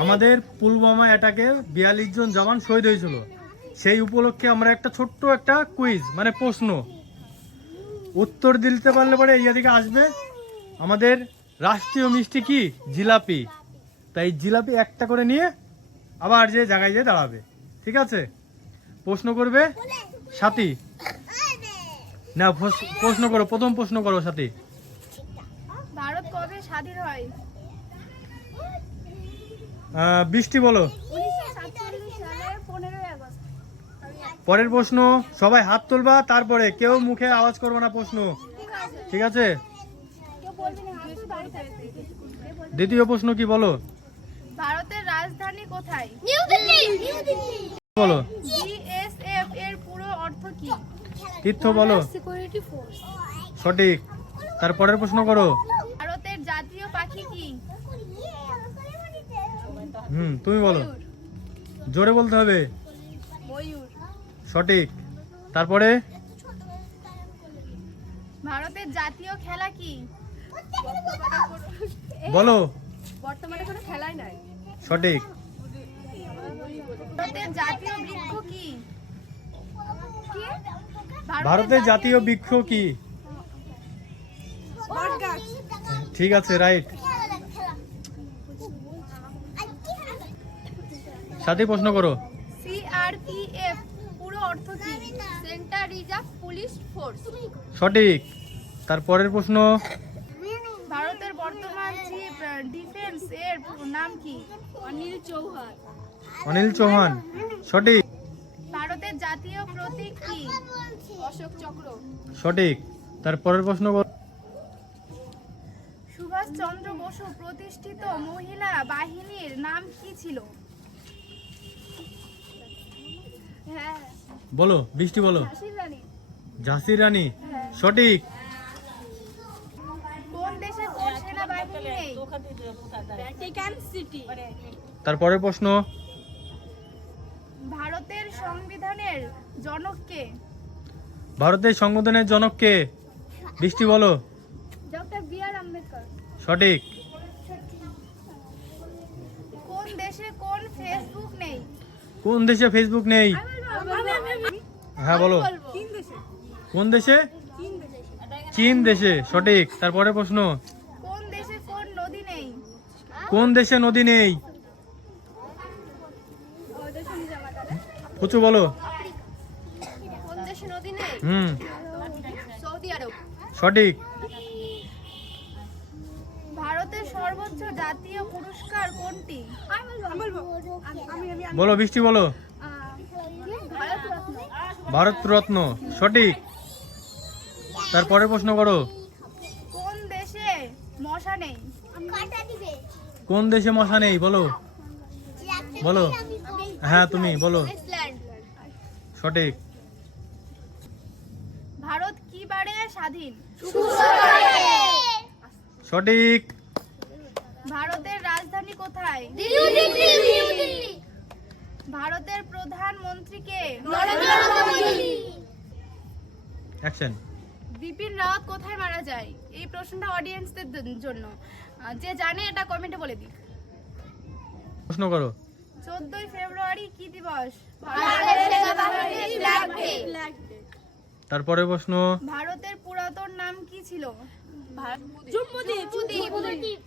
আমাদের পুলওয়ামা অ্যাটাকে 42 জন জওয়ান শহীদ হয়েছিল। সেই উপলক্ষে আমরা একটা ছোট্ট একটা কুইজ মানে প্রশ্ন উত্তর দিতে পারলে পরে এই দিকে আসবে। আমাদের রাষ্ট্রীয় মিষ্টি কি? জিলাপি। তাই জিলাপি একটা করে নিয়ে আবার যে জায়গায় যেয়ে দাঁড়াবে। ঠিক আছে? প্রশ্ন করবে সাথী। না প্রশ্ন করো, প্রথম প্রশ্ন করো সাথী। ভারত কবে স্বাধীন হয়? বৃষ্টি বলো। 1947 সালের 15ই আগস্ট। পরের প্রশ্ন সবাই হাত তুলবা, তারপরে কেউ মুখে আওয়াজ করবে না প্রশ্ন। ঠিক আছে? কেউ বলবে না, হাত বাড়ি থাকবে। দ্বিতীয় প্রশ্ন কি বলো? ভারতের রাজধানী কোথায়? নিউ দিল্লি। বলো। বিএসএফ এর পুরো অর্থ কি? তীর্থ বলো। Security force. সঠিক। তারপরের প্রশ্ন করো। ভারতের জাতীয় পাখি কি? তুমি বলো। জোরে বলতে হবে। ময়ূর। সঠিক। তারপরে ভারতের জাতীয় খেলা কি? বলো। বর্তমানে কোনো খেলাই নাই। সঠিক। ভারতের জাতীয় বৃক্ষ কি? ভারতের জাতীয় বৃক্ষ কি? বটগাছ। ঠিক আছে, রাইট। সাথী প্রশ্ন করো। সিআরপিএফ পুরো অর্থ কি? Central reserve police force. সঠিক। তারপরের প্রশ্ন। ভারতের বর্তমান চিফ ডিফেন্স এর নাম কি? অনিল চৌহান। অনিল চৌহান। সঠিক। ভারতের জাতীয় প্রতীক কি? অশোক চক্র। সঠিক। তারপরের প্রশ্ন করো। সুভাষ চন্দ্র বসু প্রতিষ্ঠিত মহিলা বাহিনীর নাম কি ছিল? হ্যাঁ, বলো। বৃষ্টি বলো। ঝাঁসির রানী। ঝাঁসির রানী। সঠিক। কোন দেশে কোন সেনাবাহিনী নেই? Vatican city. তারপরের প্রশ্ন। ভারতের সংবিধানের জনক কে? ভারতের সংবিধানের জনক কে? বৃষ্টি বলো। Doctor B R. আম্বেদকর। সঠিক। কোন দেশে কোন ফেসবুক নেই? কোন দেশে ফেসবুক নেই? হ্যাঁ বলো। কোন দেশে? চীন দেশে। সঠিক। তারপরের প্রশ্ন। কোন দেশে কোন নদী নেই? কোন দেশে নদী নেই? পুচু বলো। কোন দেশে নদী নেই? সৌদি আরব। সঠিক। ভারতের সর্বোচ্চ জাতীয় পুরস্কার কোনটি? বলো। বৃষ্টি বলো। ভারত রত্ন। সঠিক। তারপরের প্রশ্ন করো। কোন দেশে মশা নেই? কোন দেশে মশা নেই? বলো। বলো। হ্যাঁ তুমি বলো। আইসল্যান্ড। সঠিক। ভারত কি বারে স্বাধীন? সঠিক। ভারতের রাজধানী কোথায়? ভারতের প্রধানমন্ত্রী কে? অ্যাকশন। বিপিন রাওয়াত কোথায় মারা যায়? এই প্রশ্নটা অডিয়েন্সদের জন্য। যে জানে এটা কমেন্টে বলে দিক। প্রশ্ন করো। 14ই ফেব্রুয়ারি কি দিবস? তারপরে প্রশ্ন। ভারতের পুরাতন নাম কি ছিল? জম্বুদ্বীপ।